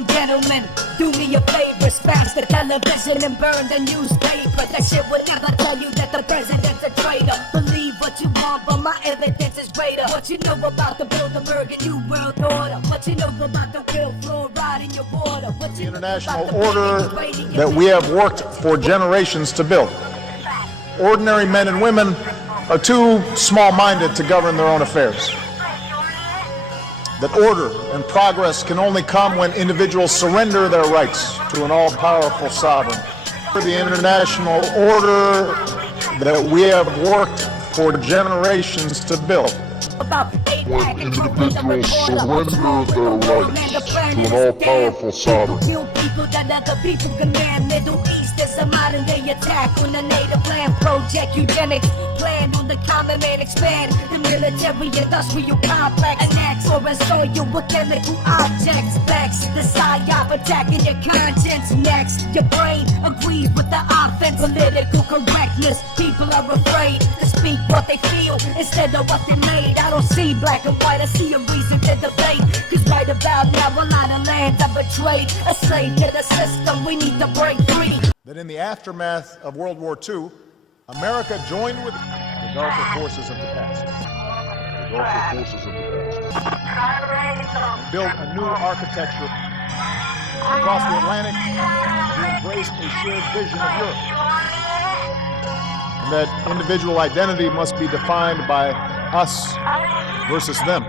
and gentlemen, do me a favor, smash the television and burn the newspaper. That shit would never tell you that the president's a traitor. Believe what you want, but my evidence is greater. What you know about the Bilderberg and New World Order? What you know about the real fluoride in your water? What The international order that we have worked for generations to build. Ordinary men and women are too small-minded to govern their own affairs. That order and progress can only come when individuals surrender their rights to an all-powerful sovereign. The international order that we have worked for generations to build. When individuals surrender their rights to an all-powerful sovereign. Kill people that other people command. Middle East is a modern-day attack on the native land. Project eugenics, plan on the common man. Expand the military-industrial complex. Annex or assault you with chemical objects. Vex the psyop attacking your conscience. Next, your brain agrees with the offense. Political correctness, people are afraid to speak what they feel instead of what they made. I don't see black and white, I see a reason to debate. Cause right about now a lot of lands are betrayed. A slave to the system, we need to break free. That in the aftermath of World War II, America joined with the darker forces of the past. The darker forces of the past. And built a new architecture across the Atlantic to embrace a shared vision of Europe. And that individual identity must be defined by us versus them.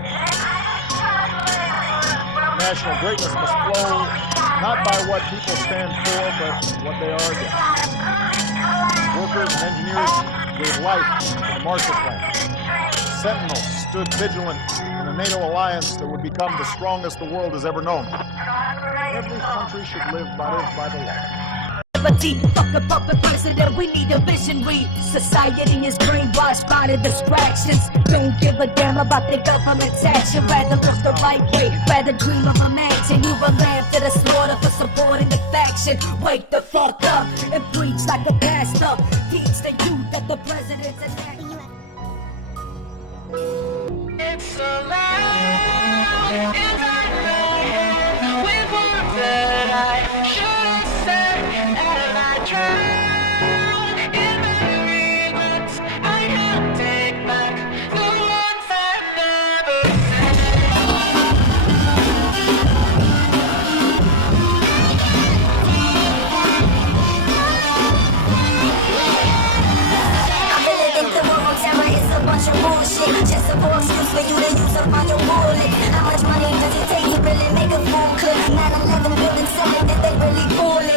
National greatness must flow not by what people stand for, but what they are against. Workers and engineers gave life to the Marshall Plan. Sentinels stood vigilant in a NATO alliance that would become the strongest the world has ever known. Every country should live by the law. Fuck the puppet president, we need a visionary. Society is brainwashed by the distractions. Don't give a damn about the government's action. Rather look the right way, rather dream of a mansion. You a lamb to the slaughter for supporting the faction. Wake the fuck up and preach like a pastor. Teach the youth that the president's an It's so loud inside my head with words that I should have said, and I drown in my regrets. I can't take back the ones I never I really think the war on terror is a bunch of bullshit. Just a more excuse for you to use up on your wallet. How much money does it take to really make a full clip? 9/11 building 7, did they really fool it?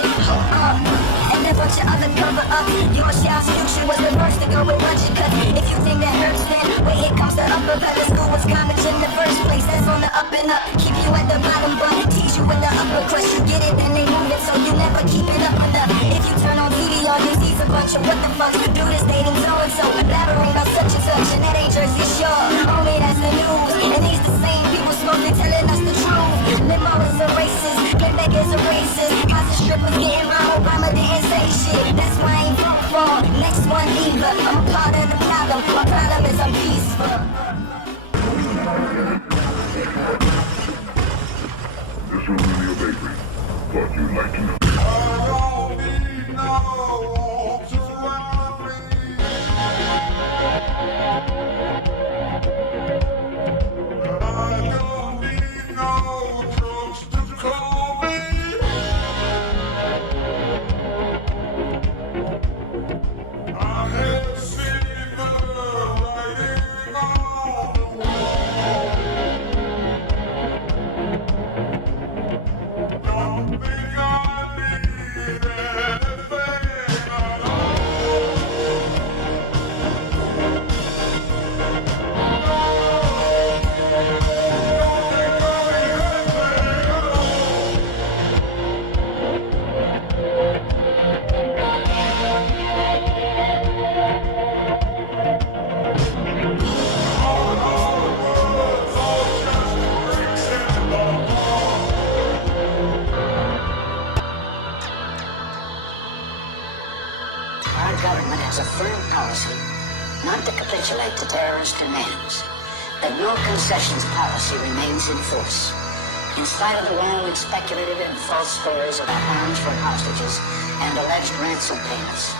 And a bunch of other cover-ups. Your child's future was the first to go with budget cuts. If you think that hurts, then wait, here comes the uppercut. The school was garbage in the first place. That's on the up and up. Keep you at the bottom, but teach you with the upper crust. You get it, then they move it, so you never keep it up enough. If you turn on TV, all you see is a bunch of what the fucks. Do this dating so-and-so, blabbering about such and such, and that ain't Jersey Shore. Only that's the news, and these the same people smoking, telling us the truth. Limo is a racist, Quebec is a racist. How's the strippers getting my Obama didn't say shit. That's why I ain't vote for next one either. I'm part of the problem, my problem is I'm peaceful. This was really a bakery. Thought you'd like to know. government has a firm policy not to capitulate to terrorist demands. The no concessions policy remains in force. In spite of the wrongly speculated and false stories about arms for hostages and alleged ransom payments,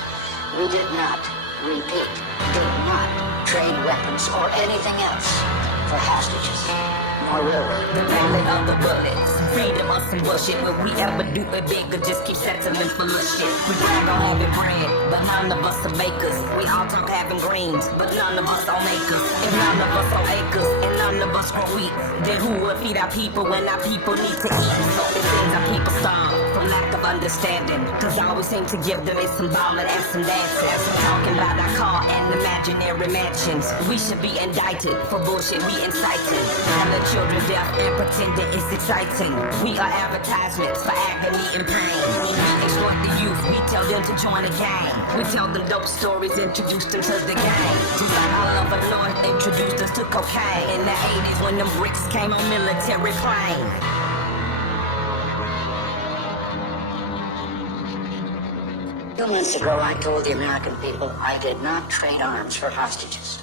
we did not, repeat, did not trade weapons or anything else for hostages. Nor will we. The rolling of the bullets, freedom of some bullshit. What we ever do it big or just keep settling for little shit. We brag on having bread, but none of us are bakers. We all talk having greens, but none of us on acres. If none of us on acres, and none of us grow wheat, then who will feed our people when our people need to eat? Only things our people starve from lack of understanding. Cause all we seem to give them is some ballin' and some dancing. Some talking about our car and imaginary mansions. We should be indicted for bullshit we incited. Having children deaf and pretending it's exciting. We are advertisements for agony and pain. We exploit the youth, we tell them to join the gang. We tell them dope stories, introduce them to the gang. Just like all over North introduced us to cocaine. In the 80s when them bricks came on military plane. 2 months ago, I told the American people I did not trade arms for hostages.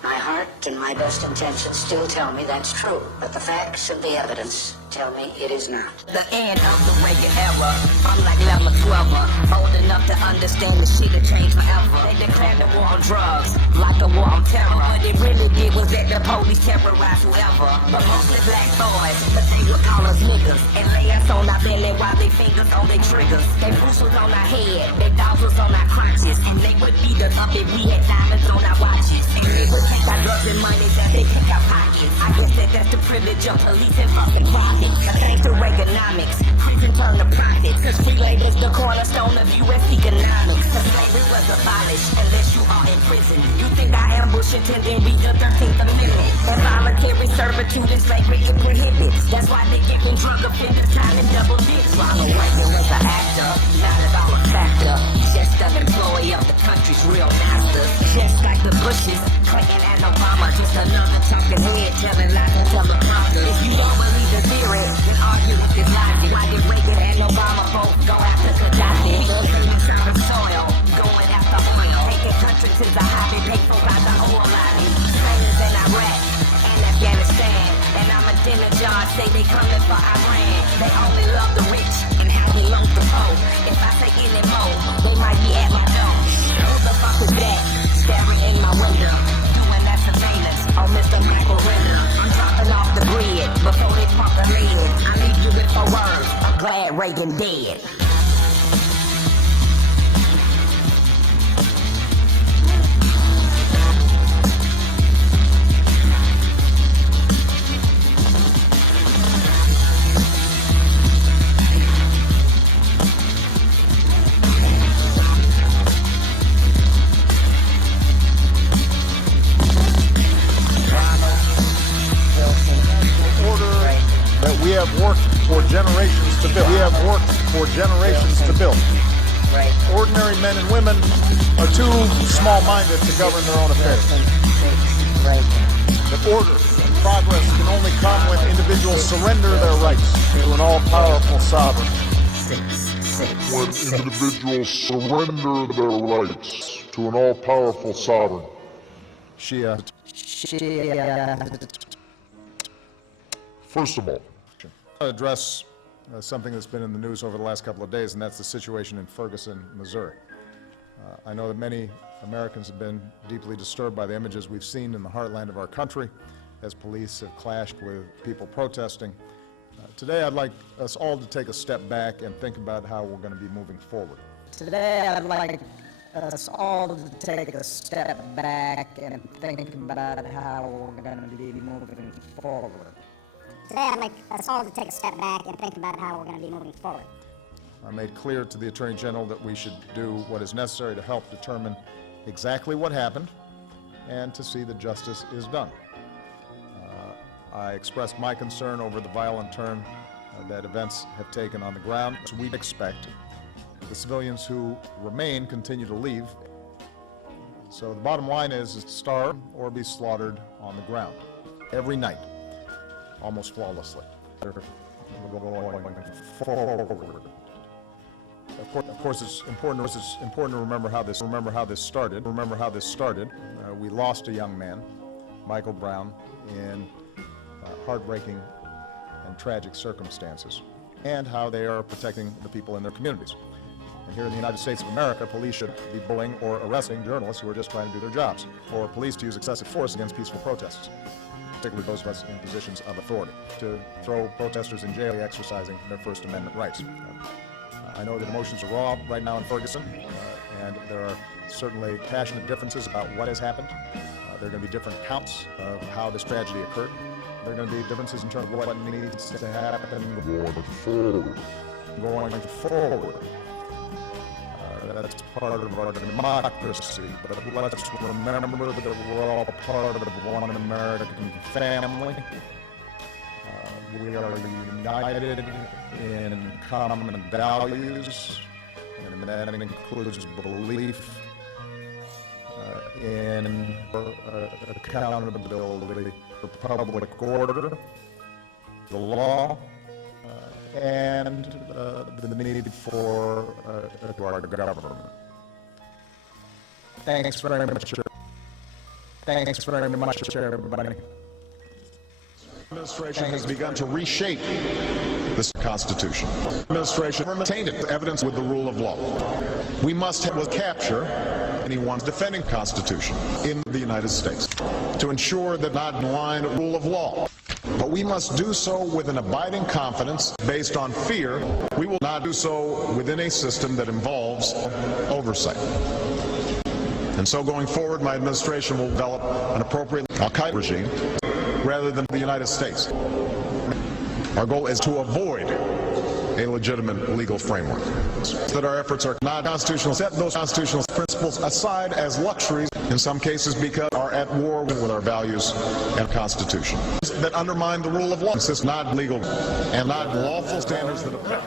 My heart and my best intentions still tell me that's true, but the facts and the evidence tell me it is not. The end of the Reagan era. I'm like level 12, old enough to understand the shit that changed forever. They declared the war on drugs, like a war on terror. What they really did was that the police terrorized whoever, but mostly black boys, but they would call us niggas and lay us on our belly while they fingers on their triggers. They boots was on our head, they dogs was on our crotches, and they would beat us up if we had diamonds on our watches. And they would take our drugs and money that they pick our pockets. I guess that's the privilege of police and fucking profit. Thanks to Reaganomics, prison turned to profit. Cause free labor's the cornerstone of U.S. economics. Cause slavery was abolished unless you are in prison. You think I am bullshit and then read the 13th Amendment. And voluntary servitude and slavery is prohibited. That's why they giving drug offenders time in double digits. Ronald Reagan was an actor, not at all a factor. Just an employee of the country's real masters. Just like the Bushes, Clinton and Obama. Just another talking head telling lies and teleprompters. If you don't believe the theory, then argue with this logic. Why did Reagan and Obama both go after Gaddafi? Because on soil, going after oil. Taking countries to the hobby, paid for by the oil lobby. Trainers in Iraq and Afghanistan. And Ahmadinejad say they coming for Iran. They only love the rich and how he loaned the poor. If I say any more, they might be at my door. Who the fuck is that? Staring in my window, doing that surveillance on Mr. Michael Render. I'm dropping off the grid before they pump the lid. I leave you with 4 words. I'm glad Reagan dead. We have worked for generations to build. We have worked for generations to build. Right. Ordinary men and women are too small-minded to govern their own affairs. Right. But order and progress can only come when individuals surrender their rights to an all-powerful sovereign. When individuals surrender their rights to an all-powerful sovereign. First of all, I want to address something that's been in the news over the last couple of days, and that's the situation in Ferguson, Missouri. I know that many Americans have been deeply disturbed by the images we've seen in the heartland of our country as police have clashed with people protesting. Today, I'd like us all to take a step back and think about how we're going to be moving forward. Today, I'd like us all to take a step back and think about how we're going to be moving forward. Today, I'd like us all to take a step back and think about how we're going to be moving forward. I made clear to the Attorney General that we should do what is necessary to help determine exactly what happened and to see that justice is done. I expressed my concern over the violent turn that events have taken on the ground. So we expect the civilians who remain continue to leave. So the bottom line is starve or be slaughtered on the ground every night, almost flawlessly. Of course, it's important to remember how this started. We lost a young man, Michael Brown, in heartbreaking and tragic circumstances, and how they are protecting the people in their communities. And here in the United States of America, police should be bullying or arresting journalists who are just trying to do their jobs, or police to use excessive force against peaceful protests, particularly those of us in positions of authority, to throw protesters in jail exercising their First Amendment rights. I know that emotions are raw right now in Ferguson, and there are certainly passionate differences about what has happened. There are going to be different accounts of how this tragedy occurred. There are going to be differences in terms of what needs to happen going forward. That's part of our democracy, but let's remember that we're all part of one American family. We are united in common values, and that includes belief in accountability for public order, the law, and the need for our government. Thanks very much. Thanks very much, everybody. The administration has begun to reshape this Constitution. The administration maintained it, evidence with the rule of law. We must capture anyone defending the Constitution in the United States to ensure that not blind rule of law. But we must do so with an abiding confidence based on fear. We will not do so within a system that involves oversight. And so going forward, my administration will develop an appropriate Al-Qaeda regime rather than the United States. Our goal is to avoid a legitimate legal framework. That our efforts are not constitutional, set those constitutional principles aside as luxuries, in some cases because are at war with our values and Constitution. That undermine the rule of law. It's not legal and not lawful standards that affect.